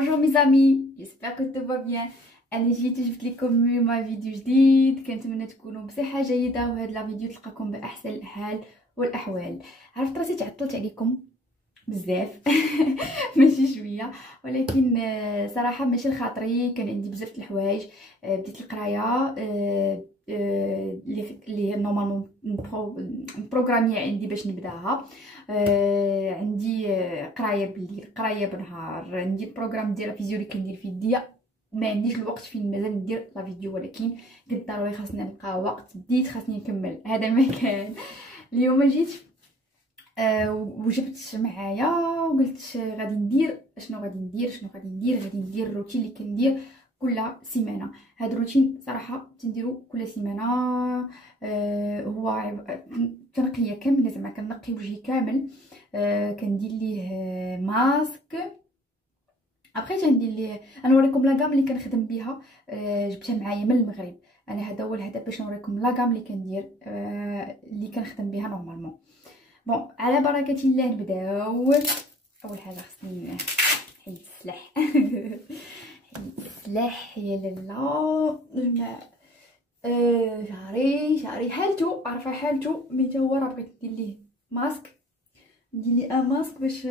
Bonjour mes amis, j'espère que tout va bien. انا جيت جبت لكم اليوم فيديو جديد، كنتمنى تكونوا بصحه جيده وهاد لا فيديو تلقاكم باحسن الحال والاحوال. عرفت راسي تعطلت عليكم بزاف ماشي شويه، ولكن صراحه ماشي لخاطري، كان عندي بزاف الحوايج. بديت القرايه اللي نورمالمون بروغراميه عندي باش نبداها. عندي قرايه بالليل، قرايه بالنهار، عندي البروغرام ديال الفيديو اللي كندير في يديا. ما عنديش الوقت فين مازال ندير لا فيديو، ولكن قلت ضروري خاصني نلقى وقت، بديت خاصني نكمل هذا المكان. اليوم جيت وجبت معايا وقلت غادي ندير غادي ندير الروتين اللي كندير كل سيمانه. هذا الروتين صراحه تنديرو كل سيمانه. هو تنقيه كامله، زعما كنقي وجهي كامل. كندير ليه ماسك. ابخي تندير ليه، انا نوريكم لاكام اللي كنخدم بها. جبتها معايا من المغرب. انا هذا هو الهدف، باش نوريكم لاكام اللي كندير اللي كنخدم بها نورمالمون. بون، على بركه الله نبداو. اول حاجه خصني نحيد السلاح حيد السلاح يا لالا. شعري حالته، عارفه حالته، مي هو راه بغيت ندير ليه ماسك، ندير ليه ماسك باش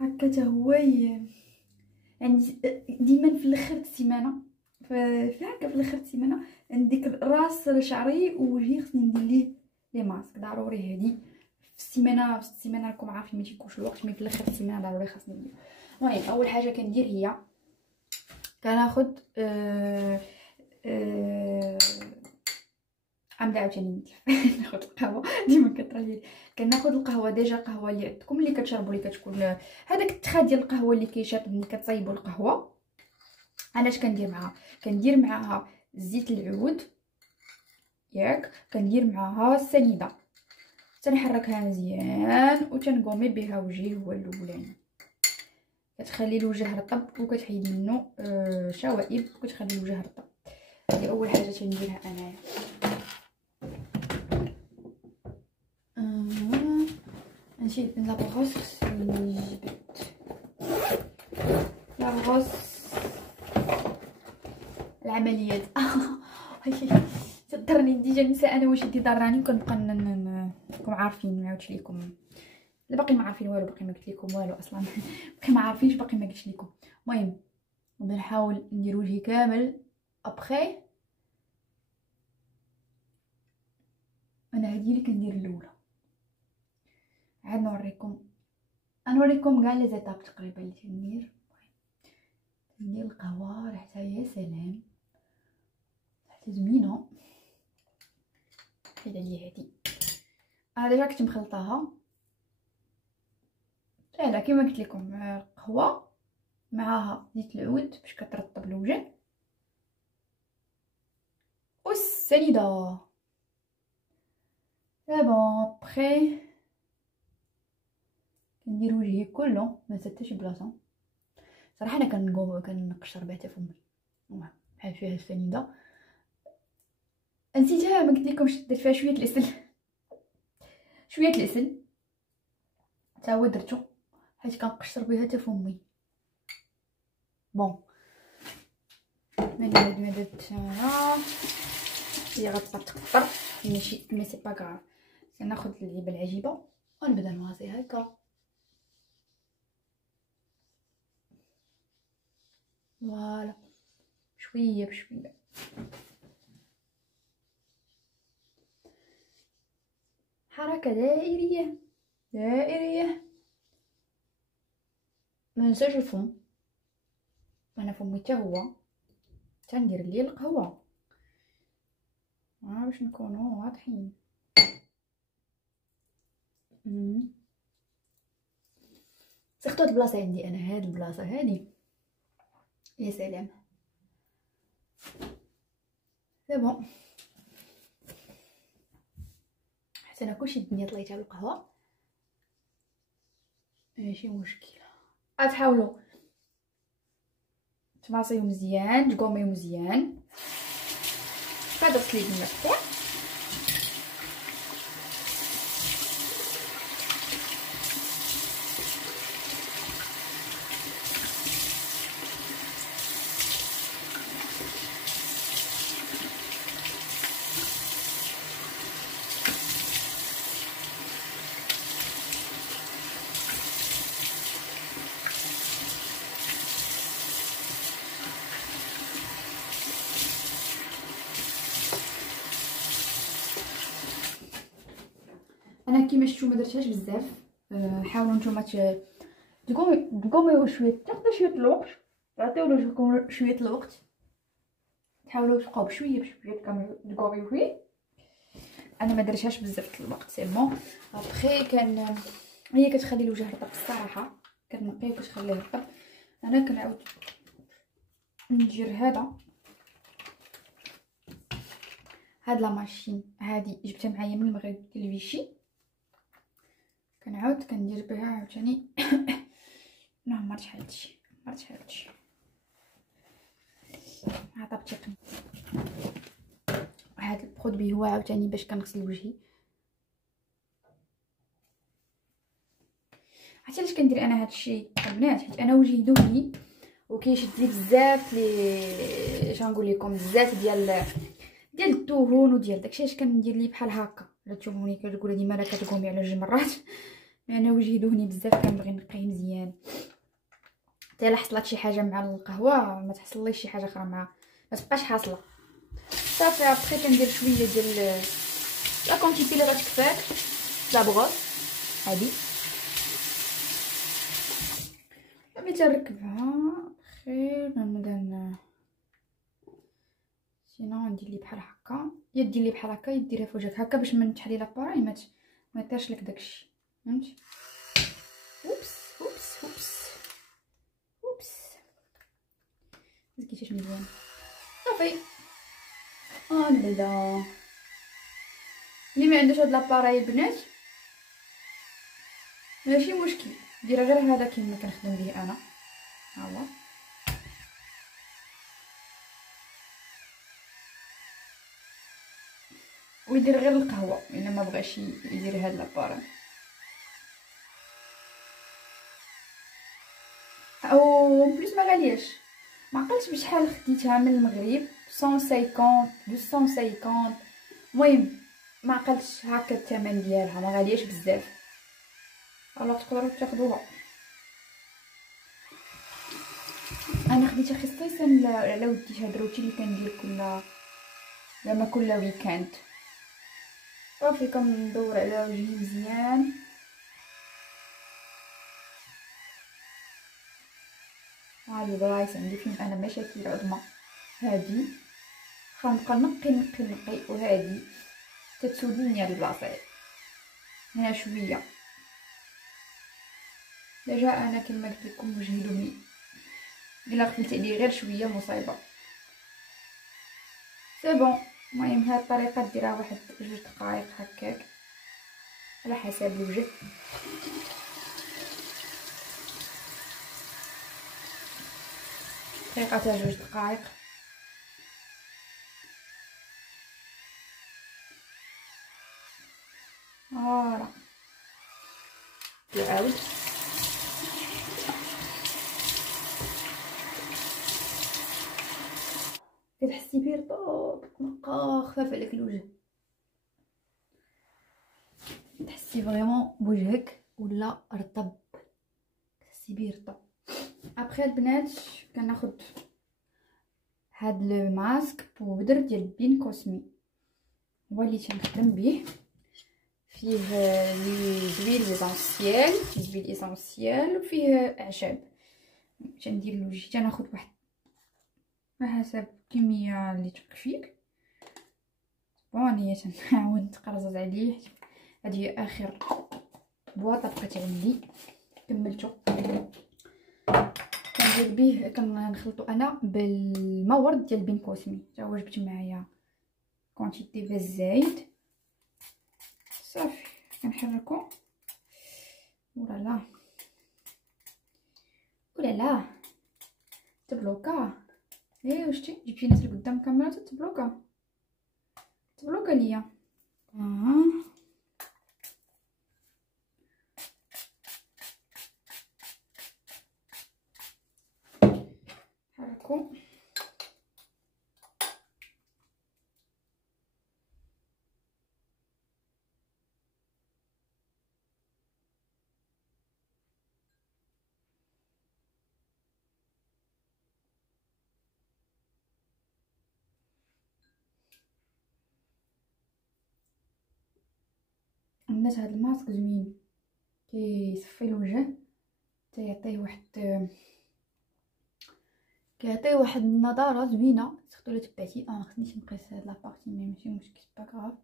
هكا تا هو عندي ديما في الاخر السيمانه، في هكا في الاخر السيمانه عندك راس شعري ووجهي خصني ندير ليه لي ماسك ضروري. هذه في السيمانه راكم عارفين ما تيكونش الوقت، مي في الاخر السيمانه ضروري خاصني ندير. المهم اول حاجه كندير هي كناخذ عم عاوتاني ناخذ القهوه ديما كطرى لي. كناخذ القهوه ديجا، القهوه اللي عندكم اللي كتشربوا، اللي كتكون هذاك التخا ديال القهوه اللي كيشاب ملي كتصايبوا القهوه. انا اش كندير معها؟ كندير معها زيت العود ياك، كندير معها السنيده، تنحركها مزيان وتنقومي بها وجهي هو الاولاني. كتخلي الوجه رطب وكتحيد منه شوائب وكتخلي الوجه رطب. هذه اول حاجه تنديرها انايا. نشيد من لابغوس، جبت لابغوس العمليات تضرني ديجا نسى انا واش يدي ضراني، كنبقى راكم عارفين ما عاودش لكم، لا باقي ما عارفين والو، باقي ما قلت لكم والو اصلا باقي ما عارفينش، باقي ما قلتش لكم. المهم نحاول ندير وجهي كامل. ابخي انا هذه اللي كندير الاولى، عاد نوريكم كاع لي زيتاب تقريبا اللي كندير. ندير القهوه ريحتها يا سلام، ريحتها زوينه. حيد عليا هادي، انا ديجا كنت مخلطاها سهله كيما قلت لكم. قهوه معاها زيت العود باش كترطب الوجه، والسنيده. بون بخي كندير وجهي كله، ما نسيت حتى شي بلاصه. صراحه انا كنقشر بها حتى فمي. بحال فيها السنيده نسيتها، ما قلت لكمش درت فيها شويه العسل حتى هو درتو حيت كنقشر بها حتى فمي. بون من بعد ما درت انا هي غتبقى تقطر، ماشي مي سي با كراف. ناخذ اللعيبه العجيبه ونبدا نواصي هكا. فوالا شويه بشويه. حركه دائريه. ما ننساش الفم، انا فمي حتى هو تندير ليه القهوه باش نكونوا واضحين. سيرتو هاد البلاصه عندي انا، هاد البلاصه هادي يا سلام. سي بون، حتى انا كلشي الدنيا طليتها بالقهوه ماشي مشكله. غتحاولوا تماصيو مزيان، تقوميو مزيان. درت ليه الماء انا كيما شفتوا ما درتهاش بزاف. حاولوا نتوما تقوموا شويه، تاخذوا شويه الوقت، تعطيو لوجهكم شويه الوقت، تحاولوا تبقاو بشويه بشويه تقوموا فيه. انا ما درتهاش بزاف الوقت سي بون. ابخي كان هي كتخلي الوجه رطب الصراحه، كتنقيه وكتخليه رطب. انا كنعاود ندير هاد لا ماشين هادي جبتها معايا من المغرب ديال فيشي، كنعاود كندير بها عاوتاني. لا مرتش هادشي عطا بتيقن. هاد البرودوي هو عاوتاني باش كنغسل وجهي. عرفتي علاش كندير انا هادشي البنات؟ حيت انا وجهي دهني وكيشد لي بزاف لي شنقول لكم بزاف ديال الدهون وديال داكشي، اش كندير ليه بحال هكا. لا تشوفوني كتقولوا ديما لا كتقومي على 2 مرات. انا وجهي دهني بزاف كنبغي نقيه مزيان. حتى الا حصلت شي حاجه مع القهوه ما تحصليش شي حاجه اخرى ما تبقاش حاصله صافي. ابخي كندير شويه ديال لا كونتيتي اللي غتكفاك لا بغوص هادي ملي تركبها خير. نبدا سينو ندير لي بحال هكا، يا دير لي بحال هكا يا ديرها في وجهك هكا باش من تحلي لاباراي ما يطيرش لك داكشي، فهمتي؟ اوبس زكيتيش مزيان صافي. نبدا. اللي ما عندوش هاد لاباراي البنات ماشي مشكل، دير غير هذا كيما كنخدم به انا، ها هو. ويدير غير القهوه الا ما بغاش يدير هاد لاباراي. او بليس ما غالياش، ما عقلتش بشحال خديتها من المغرب 150 250. المهم ما عقلتش هكا الثمن ديالها، ما غالياش بزاف. الله تقدروا تاخذوها. انا خديتها خصيصا على ودي هاد الروتين اللي كندير كل ويكاند. صافي كندور على وجهي مزيان. هاد البلايص عندي فين انا مشاكل عظمى هادي، غنبقى نقي وهادي تتسودني هاد البلاصه هنا شويه. ديجا انا كما قلت لكم وجهي دهني، الا غفلت عليه غير شويه مصيبه. سي بون. المهم هاد الطريقه ديرها واحد 2 دقائق هكاك على حسب الوجه. دقيقه تاع 2 دقائق. فوالا يعاود كتحسي بيه رطوب نقا خفاف عليك الوجه، تحسي فريمون بوجهك ولا رطب، تحسي بيه رطب. ابخي البنات كناخد هاد الماسك بودر ديال بين كوسمي، هو اللي تنخدم به. فيه لي زويل ايسونسيال، فيه زويل ايسونسيال وفيه اعشاب. تندير لوجهي، تناخد واحد على حسب الكميه اللي تكفيك. واني تنعاود نتقرصص عليه. هذه هي اخر بواطه بقات عندي كملته. كندير به كنخلطو انا بالمورد ديال بين كوسمي، حتى هو جبت معايا كونتيتي ديال الزايد. صافي كنحركو. ولا لا تبلوكا. شتي جبتي ناس اللي قدام الكاميرا تبلوكا ليا. حركو. البنات هذا الماسك زوين، كيصفي الوجه، تيعطيه واحد النضاره زوينه. سيرتو الا تبعتي ما خصنيش نقيس هاد لابارتي، مي ماشي مشكل، با غراف.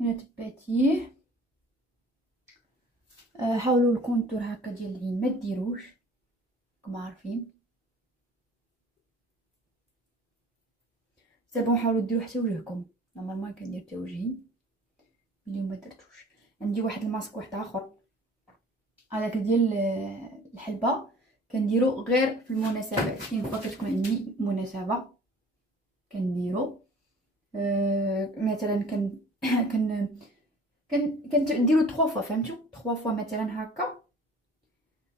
الا تبعتيه حاولوا الكونتور هكا ديال العين ما ديروش راكم عارفين. سابون حاولوا ديروا حتى وجهكم، نورمالمون كندير حتى وجهي اليوم ما درتوش. عندي واحد الماسك واحد اخر هذاك ديال الحلبه، كنديرو غير في المناسبات. كاين فوا كتكون عندي مناسبه كنديرو مثلا كنديرو 3 فوا، فهمتوا؟ 3 فوا مثلا هكا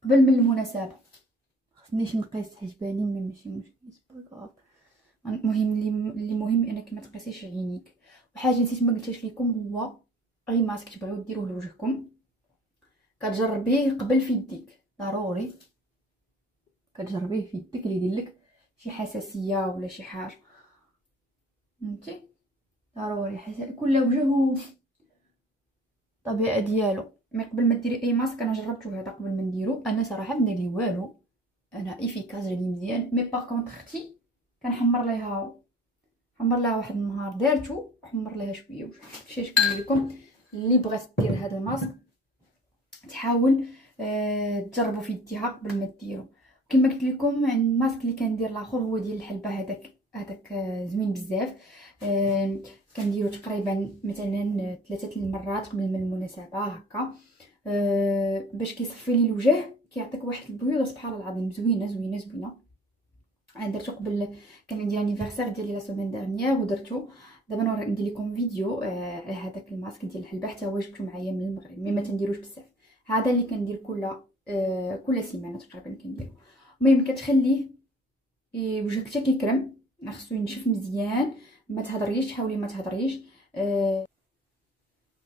قبل من المناسبه. خصنيش نقيس حجباني مي ماشي مشكل، سبا. المهم اللي مهم انك ما تقيسيش عينيك. وحاجه نسيت ما قلتهاش لكم، هو اي ماسك تبغيو ديروه لوجهكم كتجربيه قبل في يديك، ضروري كتجربيه في يديك اللي يدير لك شي حساسيه ولا شي حاجه، فهمتي؟ ضروري حساسيه كل وجه الطبيعه ديالو. مي قبل ما ديري اي ماسك، انا جربته هذا قبل ما نديرو، انا صراحه ما دار لي والو، انا افيكاس جالي مزيان. مي باغ كونطخ اختي كان حمر ليها واحد النهار، دارتو حمر ليها شويه وجه. شتي كنقول لكم اللي بغات دير هذا الماسك تحاول تجربوا في يديها قبل ما ديرو. كما قلت لكم الماسك اللي كندير الاخر هو ديال الحلبه، هذاك زوين بزاف. كنديرو تقريبا مثلا 3 المرات قبل من المناسبه هكا، باش كيصفي لي الوجه، كيعطيك واحد البيوضه سبحان الله العظيم زوينه زوينه زوينه. انا درتو قبل، كان عندي انيفرسير ديالي لا سيمين ديرنيير ودرتو. دابا ندير لكم فيديو على هذاك الماسك ديال الحلبه، حتى هو جبتو معايا من المغرب، مي ما تنديروش بزاف. هذا اللي كندير كل سيمانه تقريبا كنديرو. المهم كتخليه وجهك حتى كيكرم، خصو ينشف مزيان. ما تهضريش، حاولي ما تهضريش.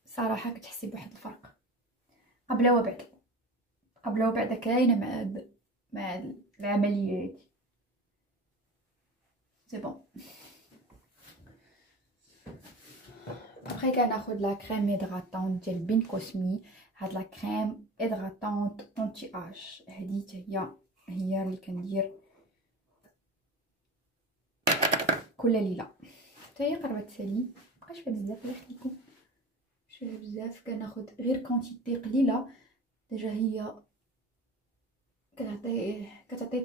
صراحه كتحسي بواحد الفرق قبل وبعد كاينه مع العمليات. سي بون. ابري كناخذ لا كريم هيدراتونت ديال بين كوسمي. هاد لا كريم هيدراتونت اونتي اش، هادي هي اللي كندير كل ليله، حتى هي قربت تسالي. مابقاش فيها بزاف، الله يخليكم شويه بزاف. كناخذ غير كونتيتي قليله، ديجا هي كتعطي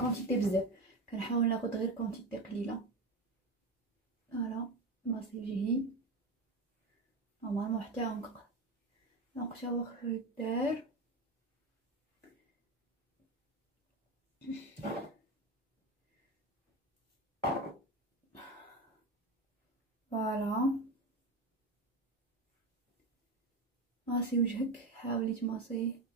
كونتيتي بزاف. كنحاول ناخذ غير كونتيتي قليله. فوالا ماسي وجهي نورمالمون حتى نقطه واخا يدار. فوالا ماسي وجهك، حاولي تماسيه.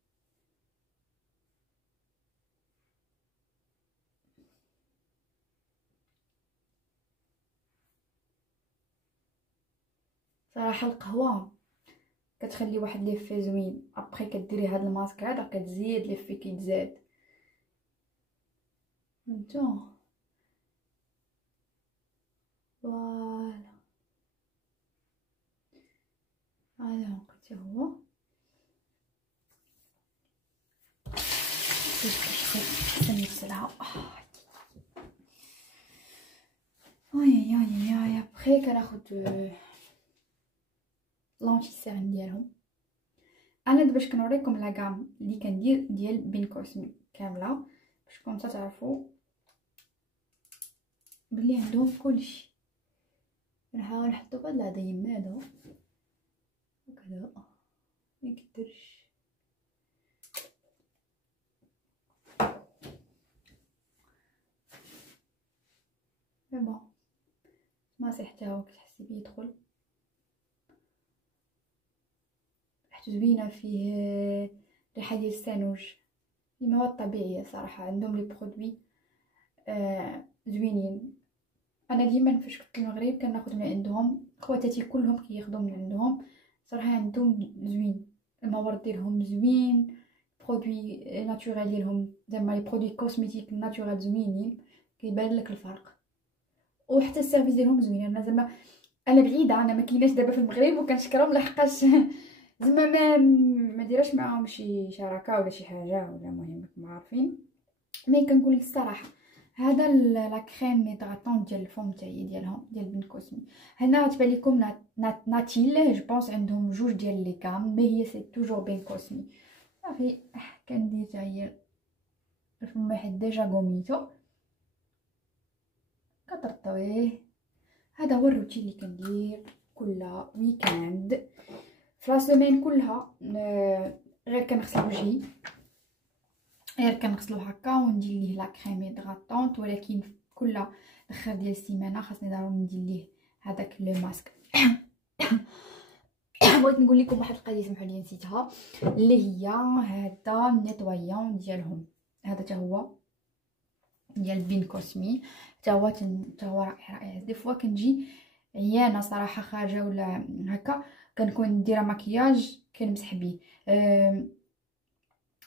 صراحه القهوه كتخلي واحد ليفي زوين. ابري كديري هاد الماسك هذا كتزيد ليفي كيتزاد، فهمتوا؟ فوالا هذا حتى هو باش نغسلها. اي ابري كناخذ لونتي سيرم ديالهم. انا باش كنوريكم لا غام اللي كندير ديال بين كوسمي كامله، باش كنتو تعرفوا بلي عندهم كلشي. نحاول نحطو بهاد العظيم هذا هكذا ما يقدرش. مي بون ماسي حتى هو كتحسي بيه يدخل، ريحته زوينه، فيه ريحه ديال السانوج، المواد طبيعيه. صراحه عندهم لي برودوي زوينين. انا ديما فاش كنت المغرب كناخذ من عندهم، خواتاتي كلهم كياخذوا من عندهم. صراحه عندهم زوين، الموارد ديالهم زوين، برودوي ناتورال ديالهم زعما لي برودوي كوزميتيك ناتورال زوينين، كيبان لك الفرق. وحتى السيرفيس ديالهم زوين. انا زعما انا بعيده، انا ما كايناش دابا في المغرب وكنشكرهم لحقاش زعما ما ديراش معاهم شي شراكه ولا شي حاجه، ولا المهم راكم عارفين. مي كنقول لك الصراحه، هذا لا كريم هيدراتون ديال الفم تاعي ديالهم ديال بن كوسمي، هنا تبان لكم ناتيل، جو بونس عندهم جوج ديال لي كام، مي هي سي توجور بن كوسمي. صافي كندير حتى هي الفم واحد ديجا غوميتو كطرطويه. هذا هو الروتين اللي كندير كل ويكاند في لا سيمين كلها. غير كنغسل وجهي، غير كنغسلو هكا وندير ليه لا كريم هيدراتونط، ولكن كل اخر ديال السيمانه خاصني ضروري ندير ليه هذاك لو ماسك. بغيت نقول لكم واحد القضيه سمحوا لي نسيتها، اللي هي هذا النيطويون ديالهم، هذا حتى هو ديال بين كوسمي، حتى هو رائع. دي فوا كنجي عيانه صراحه خارجه ولا هكا، كنكون ندير مكياج كنمسح بيه.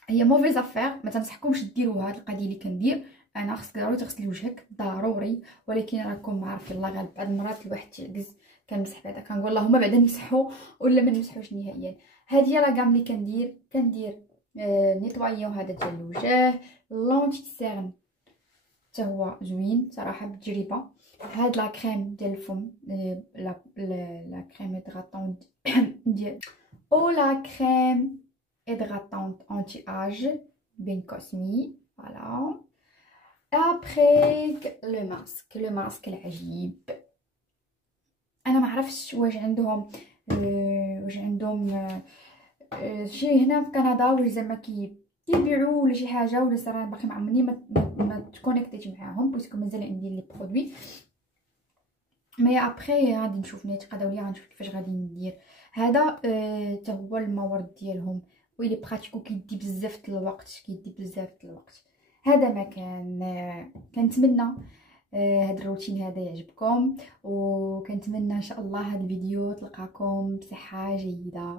هي موفيز افير، ما تنصحكمش ديروا هاد القضيه اللي كندير انا. خصك ضروري تغسلي وجهك ضروري، ولكن راكم عارفين الله غالب بعض المرات الواحد تيعجز كنمسح بعدا، كنقول اللهم بعدا نمسحو ولا ما نمسحوش نهائيا. هذه هي لا غام اللي كندير نيطوايون هذا ديال الوجه. لونتي سيرن حتى هو زوين صراحه بالتجربه. هاد لا كريم ديال الفم، لا كريم هيدراتون ديال او لا كريم hydratante anti-âge بين كوسمي. فوالا. ابري لو ماسك العجيب، انا ما عرفتش واش عندهم شي هنا في كندا، واش زعما كيبيعوا ولا شي حاجه، ولا صراحه باقي ما عمرني ما تكونيكتيت معاهم باسكو مازال عندي لي برودوي. مي ابري غادي نشوف نيت قداو لي، غنشوف كيفاش غادي ندير هذا. حتى هو المورد ديالهم ويلي براتيكو، كيدي بزاف الوقت. هذا ما كنتمنى هذا الروتين هذا يعجبكم، وكنتمنى ان شاء الله هذا الفيديو تلقاكم بصحه جيده.